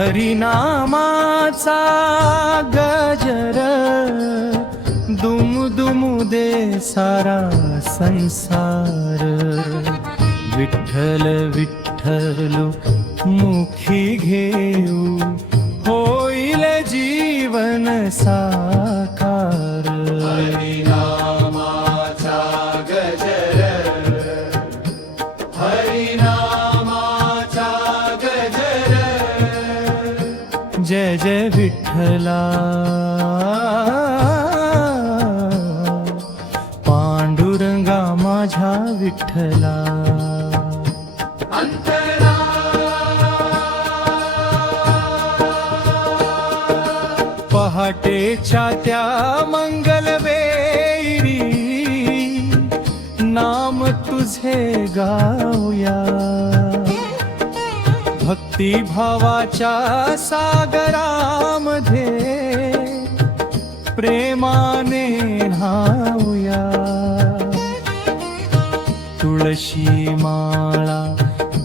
हरिनामाचा गजर दुमदुमू दे सारा संसार। विठ्ठल विठ्ठल मुखी घेऊ होईल जीवन साकार। हरिनामाचा गजर, हरिनामाचा गजर, जय जय विठ्ठला पांडुरंगा माझ्या विठ्ठला। अंतरा पहाटेच्या त्या मंगलवेरी नाम तुझे गाऊया। भक्तिभावाच्या सागरामध्ये प्रेमाने न्हाऊया। तुळशी माळा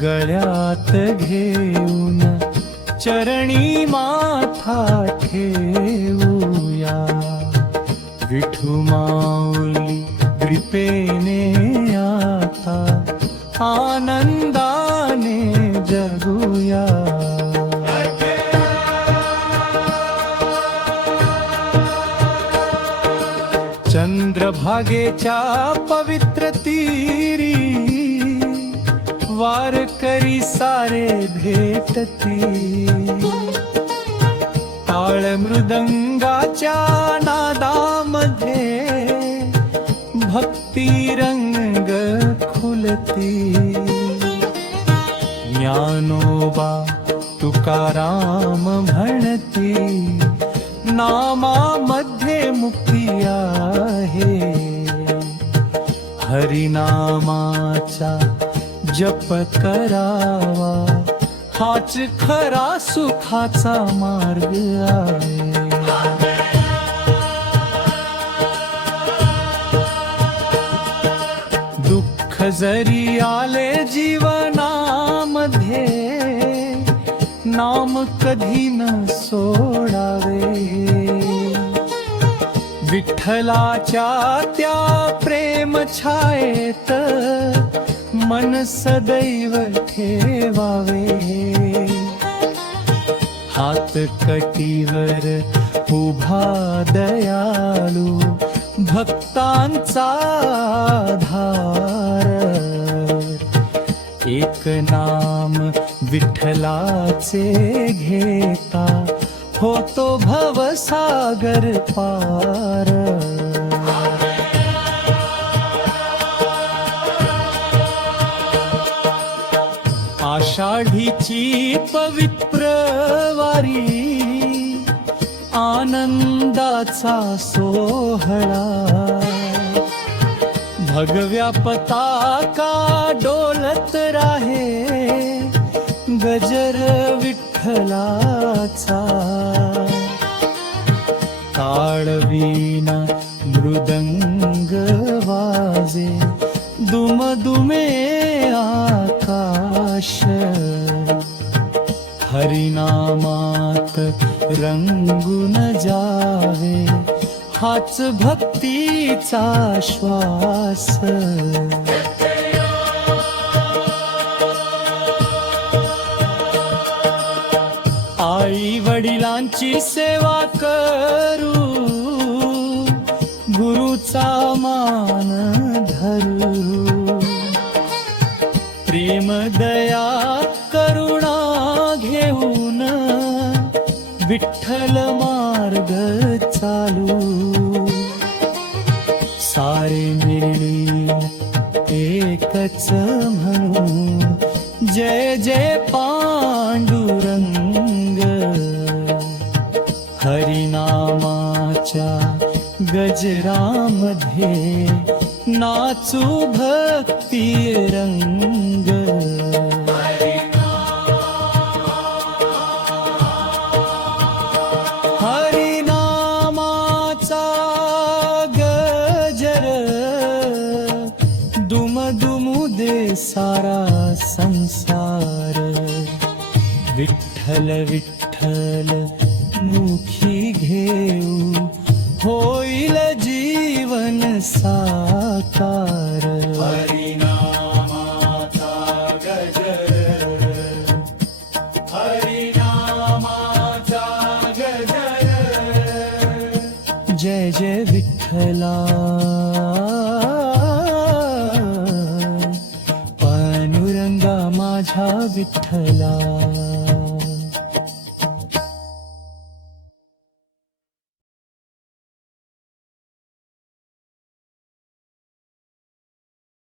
गळ्यात घेऊन चरणी माथा ठेवूया। विठू माऊली कृपेने आता आनंदाने जगूया। चंद्रभागेच्या पवित्र तीरी वारकरी सारे भेटती। टाळ मृदंगाच्या नादामध्ये भक्ती रंग खुलती। ज्ञानोबा तुकाराम म्हणती नामामध्ये मुक्ती आहे। हरिनामाचा जप करावा हाच खरा सुखाचा मार्ग आहे। दुःख जरी आले जीवनामध्ये नाम कधी न सोडावे। विठ्ठलाच्या त्या प्रेम छायेत मन सदैव ठेवावे। हात कटीवर उभा दयाळू भक्तांचा आधार। एक नाम विठ्ठलाचे घेता होतो भवसागर पार। आषाढीची पवित्र वारी आनंदाचा सोहळा। भगव्या पताका डोलत राहे गजर विठ्ठलाचा। ताळवीणा मृदंग वाजे दुमदुमे आकाश। हरिनामात रंगून जावे हाच भक्तीचा श्वास। आई वडिलांची सेवा करू गुरुचा मान धरू। प्रेम दया करुणा घेऊन विठ्ठल मार्ग चालू। सारे मिळून एकच म्हणू जय जय पांडुरंग। हरिनामाच्या गजरामध्ये नाचू भक्ती रंग। हरिनामाचा गजर दुमदुमू दे सारा संसार। विठ्ठल विठ्ठल विठ्ठल मुखी घेऊ होईल जीवन साकार. हरिनामाचा गजर, हरिनामाचा गजर. जय जय विठ्ठला पांडुरंगा माझा विठ्ठला.